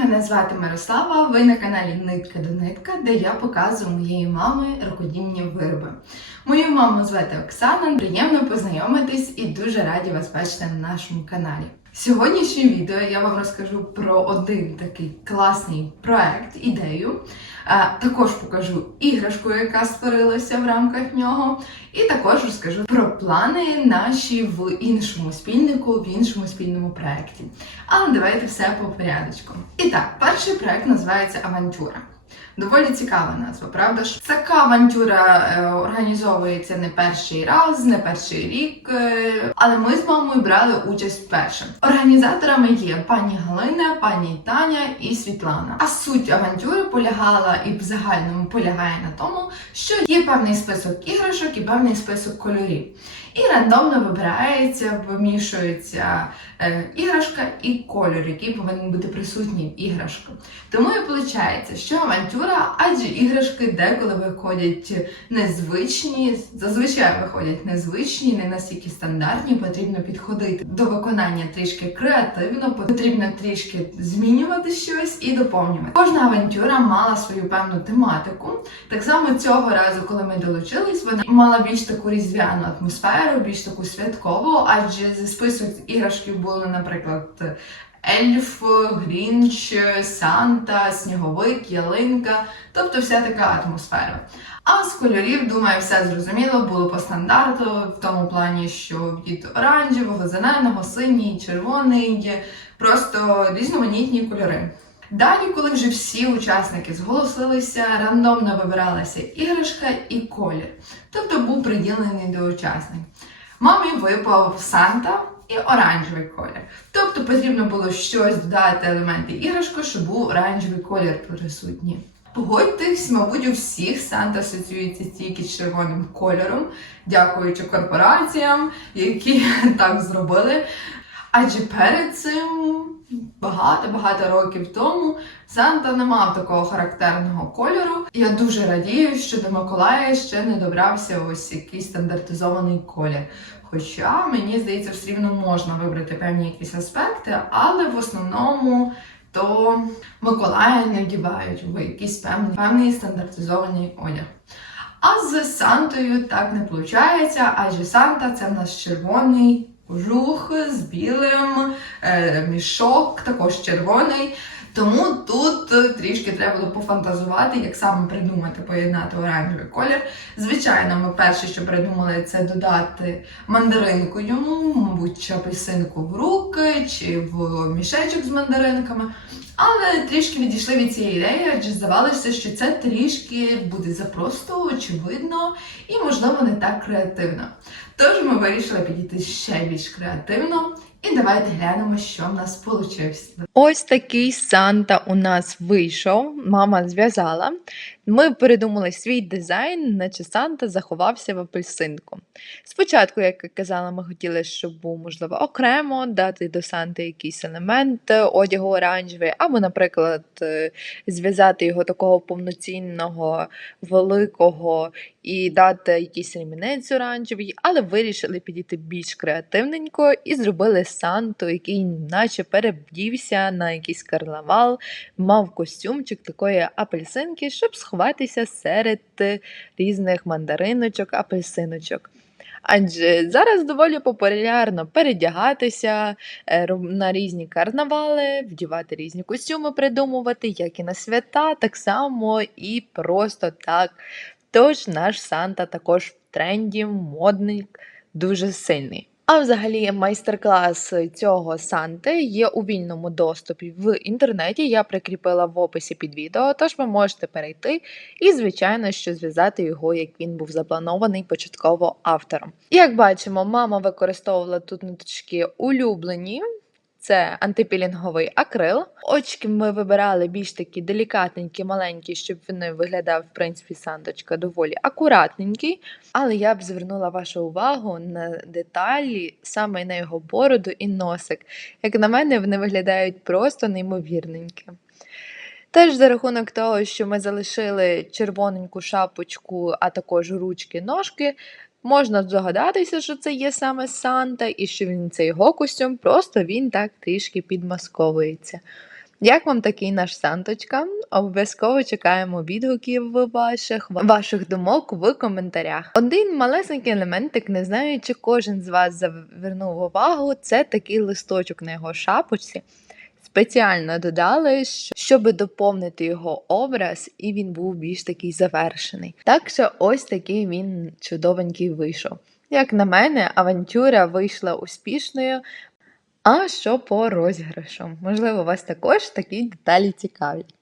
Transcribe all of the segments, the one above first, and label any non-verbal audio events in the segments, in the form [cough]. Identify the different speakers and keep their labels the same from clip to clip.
Speaker 1: мене звати Мирослава. Ви на каналі Нитка до Нитка, де я показую моєї мами рукодільні вироби. Мою маму звати Оксана. Приємно познайомитись і дуже раді вас бачити на нашому каналі. Сьогоднішнє відео я вам розкажу про один такий класний проект, ідею. Також покажу іграшку, яка створилася в рамках нього. І також розкажу про плани наші в іншому спільнику, в іншому спільному проєкті. Але давайте все по порядочку. І так, перший проект називається Авантюра. Доволі цікава назва, правда ж? Така авантюра е, організовується не перший раз, не перший рік, е, але ми з мамою брали участь вперше. Організаторами є пані Галина, пані Таня і Світлана. А суть авантюри полягала і в загальному полягає на тому, що є певний список іграшок і певний список кольорів. І рандомно вибирається, вимішується е, іграшка і кольор, який повинен бути присутній в іграшку. Тому і виходить, що авантюра, адже іграшки деколи виходять незвичні, зазвичай виходять незвичні, не настільки стандартні, потрібно підходити до виконання трішки креативно, потрібно трішки змінювати щось і доповнювати. Кожна авантюра мала свою певну тематику. Так само цього разу, коли ми долучились, вона мала більш таку різдвяну атмосферу, більш таку святкову, адже зі список іграшків були, наприклад, Ельф, Грінч, Санта, Сніговик, Ялинка, тобто вся така атмосфера. А з кольорів, думаю, все зрозуміло, було по стандарту, в тому плані, що від оранжевого, зеленого, синій, червоний, просто різноманітні кольори. Далі, коли вже всі учасники зголосилися, рандомно вибиралася іграшка і колір, тобто був приділений до учасників. Мамі випав Санта і оранжевий колір. Тобто потрібно було щось додати елементи іграшки, щоб був оранжевий колір присутній. Погодьтесь, мабуть, у всіх Санта асоціюється тільки з червоним кольором, дякуючи корпораціям, які [laughs] так зробили. Адже перед цим багато-багато років тому Санта не мав такого характерного кольору. Я дуже радію, що до Миколая ще не добрався ось якийсь стандартизований колір. Хоча мені здається, все рівно можна вибрати певні якісь аспекти, але в основному то Миколая не вдівають в якийсь певний, певний стандартизований одяг. А з Сантою так не виходить, адже Санта це в нас червоний кожух з білим, е, мішок, також червоний. Тому тут е, трішки треба було пофантазувати, як саме придумати, поєднати оранжевий колір. Звичайно, ми перше, що придумали, це додати мандаринку йому, мабуть, чи апельсинку в руки, чи в мішечок з мандаринками. Але трішки відійшли від цієї ідеї, адже здавалося, що це трішки буде запросто, очевидно і, можливо, не так креативно. Тож ми вирішили підійти ще більш креативно. І давайте глянемо, що в нас вийшло.
Speaker 2: Ось такий Санта у нас вийшов. Мама зв'язала. Ми придумали свій дизайн, наче Санта заховався в апельсинку. Спочатку, як я казала, ми хотіли, щоб був, можливо, окремо дати до Санти якийсь елемент е, одягу оранжевий, або, наприклад, е, зв'язати його такого повноцінного, великого і дати якийсь ремінець оранжевий, але вирішили підійти більш креативненько і зробили Санту, який наче перевдівся на якийсь карнавал, мав костюмчик такої апельсинки, щоб сховатися серед е, різних мандариночок, апельсиночок. Адже зараз доволі популярно передягатися е, на різні карнавали, вдівати різні костюми, придумувати, як і на свята, так само і просто так. Тож наш Санта також в тренді, модний, дуже сильний. А взагалі, майстер-клас цього Санти є у вільному доступі в інтернеті. Я прикріпила в описі під відео, тож ви можете перейти і, звичайно, що зв'язати його, як він був запланований початково автором. Як бачимо, мама використовувала тут ниточки улюблені. Це антипілінговий акрил. Очки ми вибирали більш такі делікатненькі, маленькі, щоб вони виглядав, в принципі, сандочка доволі акуратненький. Але я б звернула вашу увагу на деталі, саме на його бороду і носик. Як на мене, вони виглядають просто неймовірненькі. Теж за рахунок того, що ми залишили червоненьку шапочку, а також ручки, ножки, можна здогадатися, що це є саме Санта, і що він це його костюм, просто він так трішки підмасковується. Як вам такий наш Санточка? Обов'язково чекаємо відгуків ваших, ваших думок в коментарях. Один малесенький елементик, не знаю, чи кожен з вас звернув увагу, це такий листочок на його шапочці. Спеціально додали, щоб доповнити його образ, і він був більш такий завершений. Так що ось такий він чудовенький вийшов. Як на мене, авантюра вийшла успішною. А що по розіграшу? Можливо, вас також такі деталі цікавлять.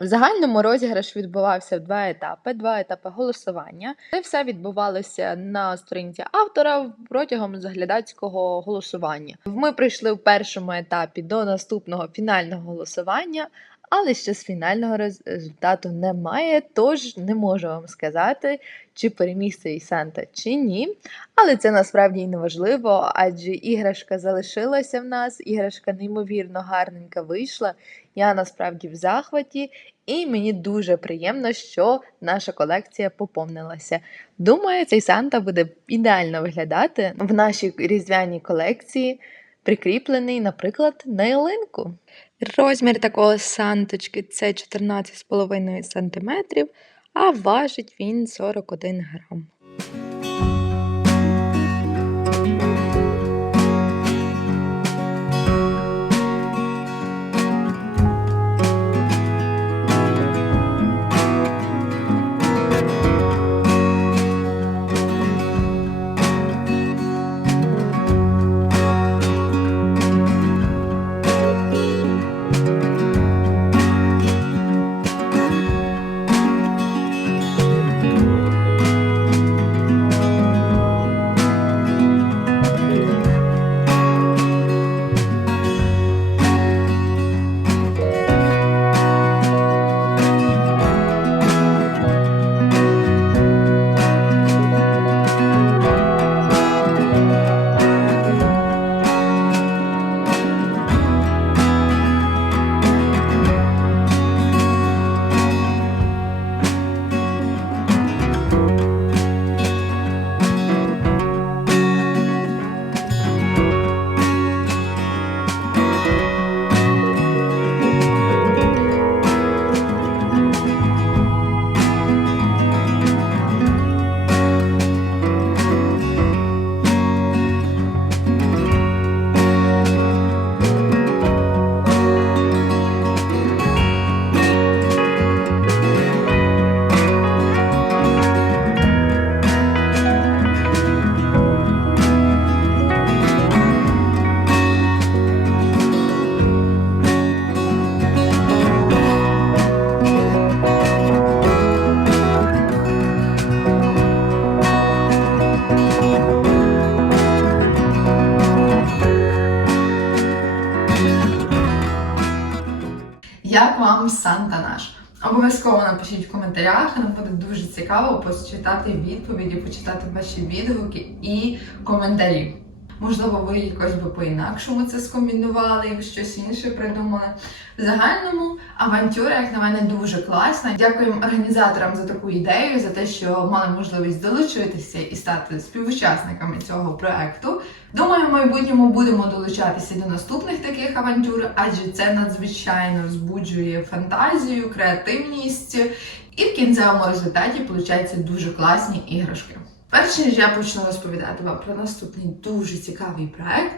Speaker 2: В загальному розіграш відбувався в два етапи: два етапи голосування. Це все відбувалося на сторінці автора протягом заглядацького голосування. Ми прийшли в першому етапі до наступного фінального голосування, але ще з фінального результату немає, тож не можу вам сказати, чи переміг цей Санта чи ні. Але це насправді і не важливо, адже іграшка залишилася в нас, іграшка неймовірно гарненька вийшла. Я насправді в захваті, і мені дуже приємно, що наша колекція поповнилася. Думаю, цей Санта буде ідеально виглядати в нашій різдвяній колекції, прикріплений, наприклад, на ялинку. Розмір такого санточки це 14,5 см, а важить він 41 грам.
Speaker 1: Дуже цікаво почитати відповіді, почитати ваші відгуки і коментарі. Можливо, ви якось би по-інакшому це скомбінували і щось інше придумали. В загальному авантюра, як на мене, дуже класна. Дякуємо організаторам за таку ідею, за те, що мали можливість долучитися і стати співучасниками цього проекту. Думаю, в майбутньому будемо долучатися до наступних таких авантюр, адже це надзвичайно збуджує фантазію, креативність, і в кінцевому результаті получаються дуже класні іграшки. Перш ніж я почну розповідати вам про наступний дуже цікавий проект.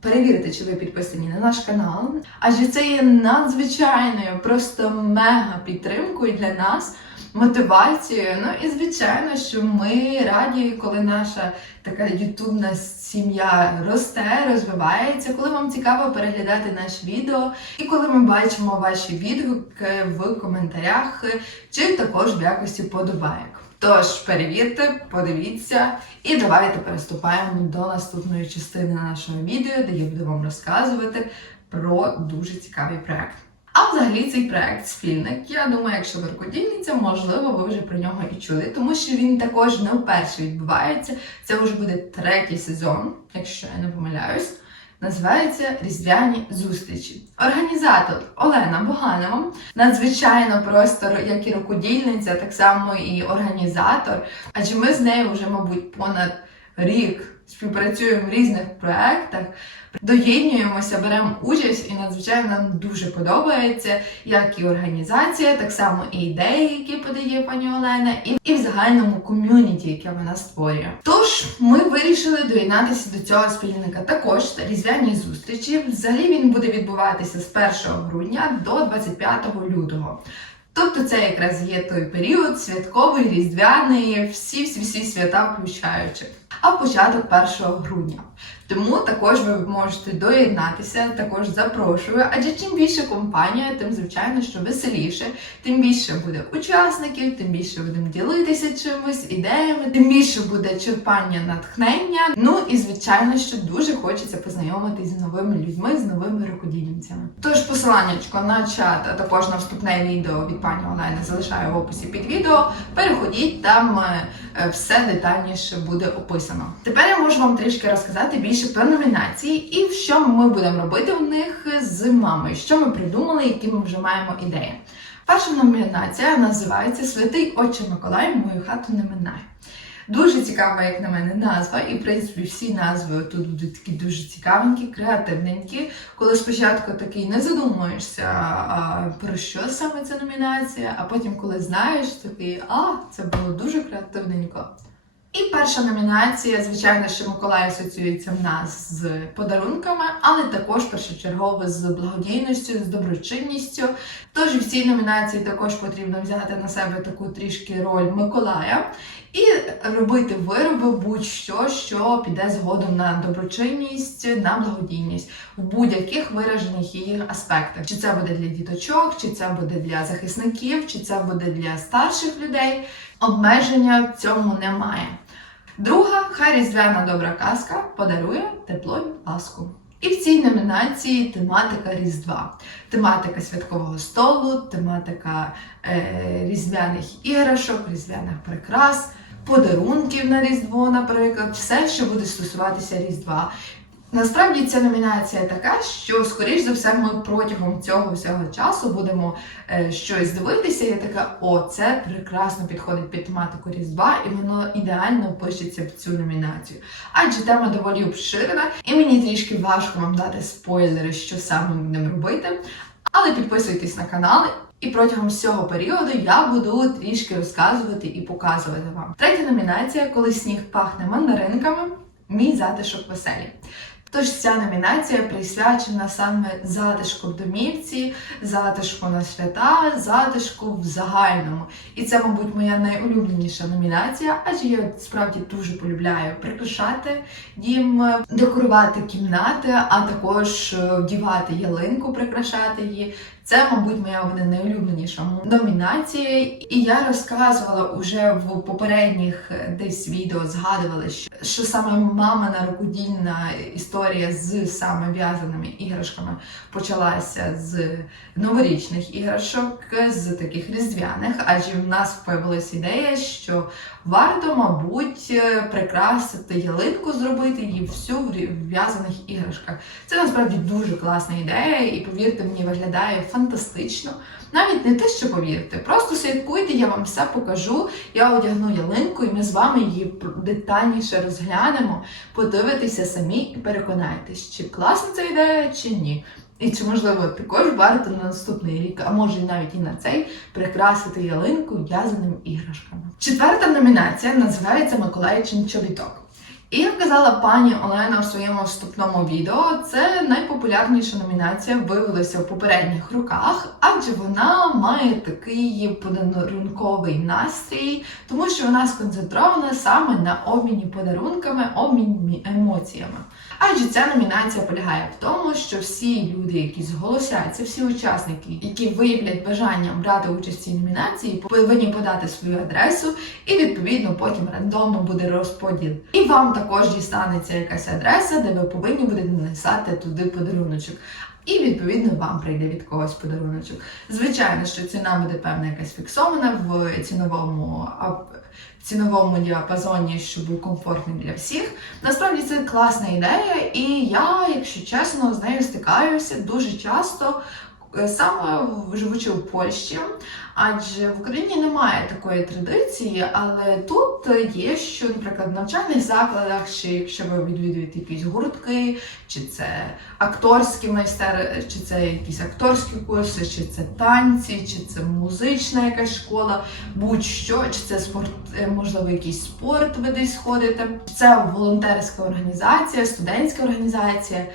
Speaker 1: Перевірте, чи ви підписані на наш канал, адже це є надзвичайною, просто мега підтримкою для нас, мотивацією. Ну і звичайно, що ми раді, коли наша така ютубна сім'я росте, розвивається, коли вам цікаво переглядати наші відео, і коли ми бачимо ваші відгуки в коментарях, чи також в якості подобайок. Тож перевірте, подивіться, і давайте переступаємо до наступної частини нашого відео, де я буду вам розказувати про дуже цікавий проект. А взагалі цей проект спільник. Я думаю, якщо ви рукодільниця, можливо, ви вже про нього і чули, тому що він також не вперше відбувається. Це вже буде третій сезон, якщо я не помиляюсь. Називається Різдвяні зустрічі. Організатор Олена Боганова, надзвичайно просто як і рукодільниця, так само і організатор. Адже ми з нею вже, мабуть, понад рік співпрацюємо в різних проєктах, доєднуємося, беремо участь, і надзвичайно нам дуже подобається як і організація, так само і ідеї, які подає пані Олена, і, і в загальному ком'юніті, яке вона створює. Тож ми вирішили доєднатися до цього спільника. Також різдвяні зустрічі. Взагалі він буде відбуватися з 1 грудня до 25 лютого. Тобто це якраз є той період святковий, різдвяний, всі всі всі свята включаючи. А початок 1 грудня. Тому також ви можете доєднатися, також запрошую. Адже чим більше компанія, тим звичайно, що веселіше, тим більше буде учасників, тим більше будемо ділитися чимось, ідеями, тим більше буде черпання натхнення. Ну і звичайно, що дуже хочеться познайомитись з новими людьми, з новими рукодільницями. Тож посиланнячко на чат, а також на вступне відео від пані Олени залишаю в описі під відео. Переходіть там. е, все детальніше буде описано. Тепер я можу вам трішки розказати більше про номінації і що ми будемо робити в них з мамою, що ми придумали, які ми вже маємо ідеї. Перша номінація називається Святий Отче Миколай мою хату не минає. Дуже цікава, як на мене, назва, і в принципі всі назви тут будуть такі дуже цікавенькі, креативненькі. Коли спочатку такий не задумуєшся, а, про що саме ця номінація, а потім, коли знаєш, такий а, це було дуже креативненько. І перша номінація, звичайно, що Миколай асоціюється в нас з подарунками, але також першочергово з благодійністю, з доброчинністю. Тож в цій номінації також потрібно взяти на себе таку трішки роль Миколая і робити вироби будь-що, що піде згодом на доброчинність, на благодійність в будь-яких виражених її аспектах. Чи це буде для діточок, чи це буде для захисників, чи це буде для старших людей. Обмеження в цьому немає. Друга, хай різдвяна добра казка подарує тепло і ласку. І в цій номінації тематика Різдва, тематика святкового столу, тематика е, різдвяних іграшок, різдвяних прикрас, подарунків на Різдво, наприклад, все, що буде стосуватися Різдва. Насправді ця номінація така, що, скоріш за все, ми протягом цього всього часу будемо е, щось дивитися. Я така, о, це прекрасно підходить під тематику Різдва, і воно ідеально впишеться в цю номінацію. Адже тема доволі обширена, і мені трішки важко вам дати спойлери, що саме будемо робити. Але підписуйтесь на канал. І протягом всього періоду я буду трішки розказувати і показувати вам. Третя номінація, коли сніг пахне мандаринками, мій затишок веселі. Тож ця номінація присвячена саме затишку в домівці, затишку на свята, затишку в загальному. І це, мабуть, моя найулюбленіша номінація, адже я справді дуже полюбляю прикрашати дім, декорувати кімнати, а також е, вдівати ялинку, прикрашати її. Це, мабуть, моя одна найулюбленіша номінація. І я розказувала уже в попередніх е, десь відео, згадувала, що, що саме мамина рукодільна історія з саме в'язаними іграшками почалася з новорічних іграшок, з таких різдвяних, адже в нас появилася ідея, що варто, мабуть, е, прикрасити ялинку, зробити її всю в в'язаних іграшках. Це насправді дуже класна ідея, і повірте, мені виглядає фантастично. Навіть не те, що повірте, просто слідкуйте, я вам все покажу. Я одягну ялинку, і ми з вами її детальніше розглянемо, подивитеся самі і переконайтесь, чи класна ця ідея, чи ні. І чи можливо також варто на наступний рік, а може навіть і на цей, прикрасити ялинку в'язаними іграшками. Четверта номінація називається Миколаївчин чобіток. І як казала пані Олена в своєму вступному відео, це найпопулярніша номінація виявилася в попередніх роках, адже вона має такий подарунковий настрій, тому що вона сконцентрована саме на обміні подарунками, обміні емоціями. Адже ця номінація полягає в тому, що всі люди, які зголосяться, всі учасники, які виявлять бажання брати участь в цій номінації, повинні подати свою адресу, і відповідно потім рандомно буде розподіл. І вам також дістанеться якась адреса, де ви повинні будете написати туди подаруночок. І відповідно вам прийде від когось подаруночок. Звичайно, що ціна буде певна якась фіксована в ціновому ціновому діапазоні, щоб був комфортний для всіх. Насправді це класна ідея, і я, якщо чесно, з нею стикаюся дуже часто. е, Саме живучи в Польщі, Адже в Україні немає такої традиції, але тут є, що, наприклад, в навчальних закладах, чи якщо ви відвідуєте якісь гуртки, чи це акторські майстер, чи це якісь акторські курси, чи це танці, чи це музична якась школа, будь-що, чи це спорт, е, можливо, якийсь спорт ви десь ходите. Це волонтерська організація, студентська організація.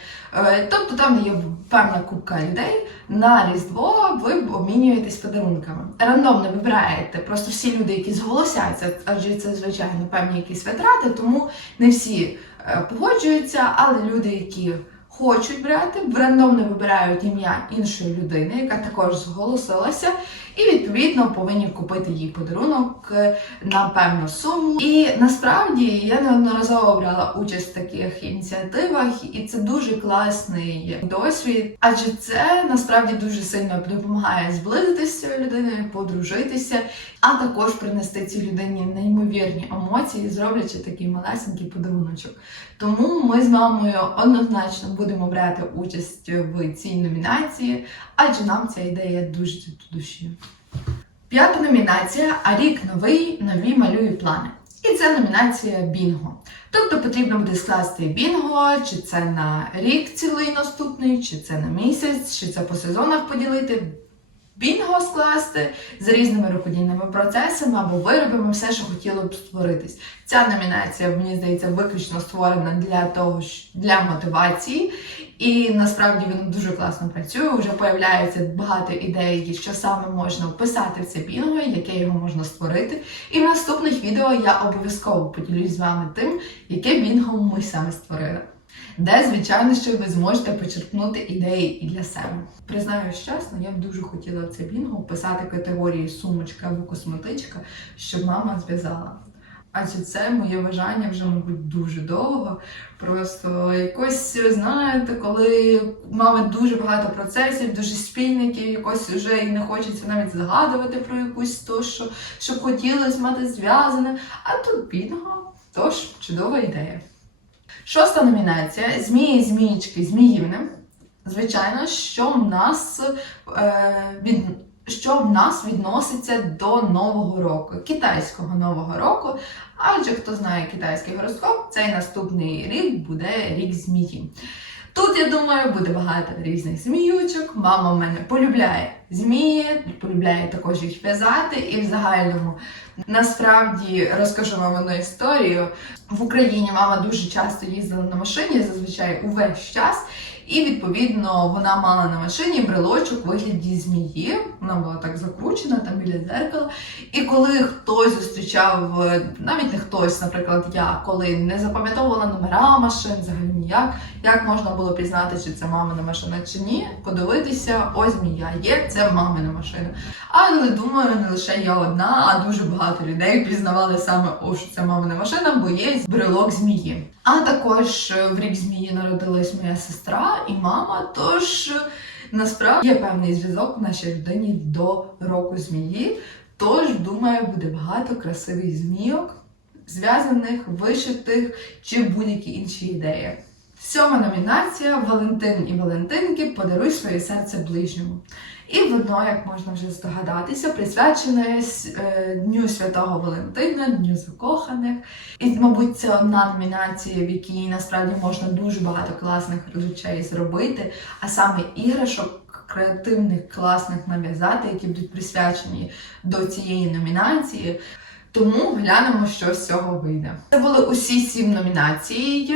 Speaker 1: Е, Тобто там є певна купка людей. На Різдво ви обмінюєтесь подарунками. Рандомно вибираєте просто всі люди, які зголосяться, адже це звичайно певні якісь витрати, тому не всі е, погоджуються, але люди, які хочуть брати, рандомно вибирають ім'я іншої людини, яка також зголосилася, і відповідно повинні купити їй подарунок е, на певну суму. І насправді я неодноразово брала участь в таких ініціативах, і це дуже класний досвід, адже це насправді дуже сильно допомагає зблизитися з цією людиною, подружитися, а також принести цій людині неймовірні емоції, зроблячи такий малесенький подаруночок. Тому ми з мамою однозначно будемо брати участь в цій номінації, адже нам ця ідея дуже до душі. П'ята номінація А рік новий, нові малюю плани. І це номінація Бінго. Тобто потрібно буде скласти бінго, чи це на рік цілий наступний, чи це на місяць, чи це по сезонах поділити. Бінго скласти з різними рукодільними процесами або виробами, все, що хотіло б створитись. Ця номінація, мені здається, виключно створена для того, для мотивації, і насправді він дуже класно працює. Вже появляється багато ідей, що саме можна вписати в це бінго, яке його можна створити. І в наступних відео я обов'язково поділюсь з вами тим, яке бінго ми саме створили. Де, звичайно, що ви зможете почерпнути ідеї і для себе. Признаюсь чесно, я б дуже хотіла в це бінго вписати категорії сумочка або косметичка, щоб мама зв'язала. Адже це моє бажання вже, мабуть, дуже довго. Просто якось, знаєте, коли мами дуже багато процесів, дуже спільників, якось вже і не хочеться навіть згадувати про якусь то, що, що хотілося мати зв'язане. А тут бінго. Тож, чудова ідея. Шоста номінація Змії, змієчки, зміївни. Звичайно, що в нас е, від, що в нас відноситься до Нового року, китайського нового року. Адже хто знає китайський гороскоп, цей наступний рік буде рік змії. Тут, я думаю, буде багато різних зміючок. Мама в мене полюбляє змії, полюбляє також їх в'язати. І в загальному насправді розкажу вам одну історію. В Україні мама дуже часто їздила на машині, зазвичай увесь час. І відповідно вона мала на машині брелочок у вигляді змії. Вона була так закручена там біля дзеркала. І коли хтось зустрічав, е, навіть не хтось, наприклад, я, коли не запам'ятовувала номера машин, взагалі ніяк, як можна було пізнати, чи це мамина машина чи ні, подивитися, ось змія є, це мамина машина. Але думаю, не лише я одна, а дуже багато людей пізнавали саме, о, що це мамина машина, бо є брелок змії. А також е, в рік змії народилась моя сестра і мама. Тож е, насправді є певний зв'язок в нашій родині до року змії. Тож, думаю, буде багато красивих змійок, зв'язаних, вишитих чи будь-які інші ідеї. Сьома номінація Валентин і Валентинки Подаруй своє серце ближньому. І воно, як можна вже здогадатися, присвячене е, Дню Святого Валентина, Дню закоханих. І, мабуть, це одна номінація, в якій насправді можна дуже багато класних речей зробити, а саме іграшок. Креативних, класних нав'язати, які будуть присвячені до цієї номінації. Тому глянемо, що з цього вийде. Це були усі сім номінацій.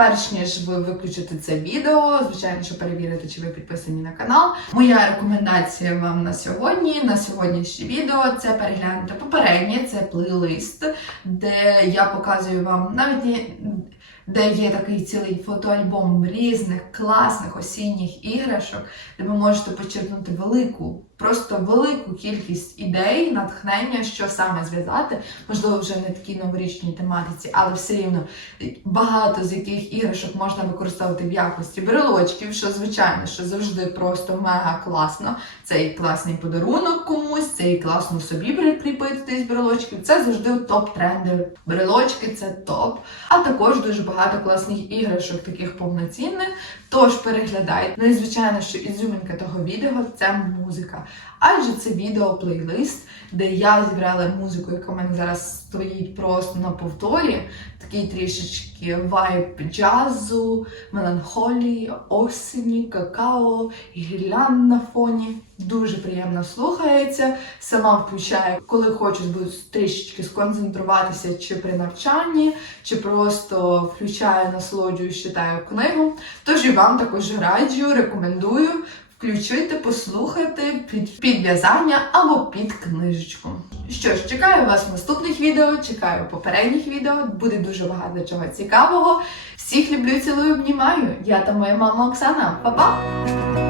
Speaker 1: Перш ніж ви виключите це відео, звичайно, що перевірити, чи ви підписані на канал. Моя рекомендація вам на сьогодні, на сьогоднішнє відео, це переглянути попереднє, це плейлист, де я показую вам навіть де є такий цілий фотоальбом різних класних осінніх іграшок, де ви можете почерпнути велику, просто велику кількість ідей, натхнення, що саме зв'язати, можливо, вже не такій новорічній тематиці, але все рівно багато з яких іграшок можна використовувати в якості брелочків, що звичайно, що завжди просто мега класно. Це і класний подарунок комусь, це і класно собі прикріпити з брелочків. Це завжди топ-тренди. Брелочки це топ. А також дуже багато класних іграшок, таких повноцінних. Тож переглядайте. Ну і звичайно, що ізюминка того відео це музика. Адже це відео-плейлист, де я зібрала музику, яка в мене зараз стоїть просто на повторі. Такий трішечки вайб джазу, меланхолії, осені, какао, гірлянд на фоні. Дуже приємно слухається. Сама включаю, коли хочу трішечки сконцентруватися чи при навчанні, чи просто включаю, насолоджуюсь, читаю книгу. Тож і вам також раджу, рекомендую включити, послухати під, підв'язання або під книжечку. Що ж, чекаю вас в наступних відео, чекаю попередніх відео. Буде дуже багато чого цікавого. Всіх люблю, цілую, обнімаю. Я та моя мама Оксана. Па-па!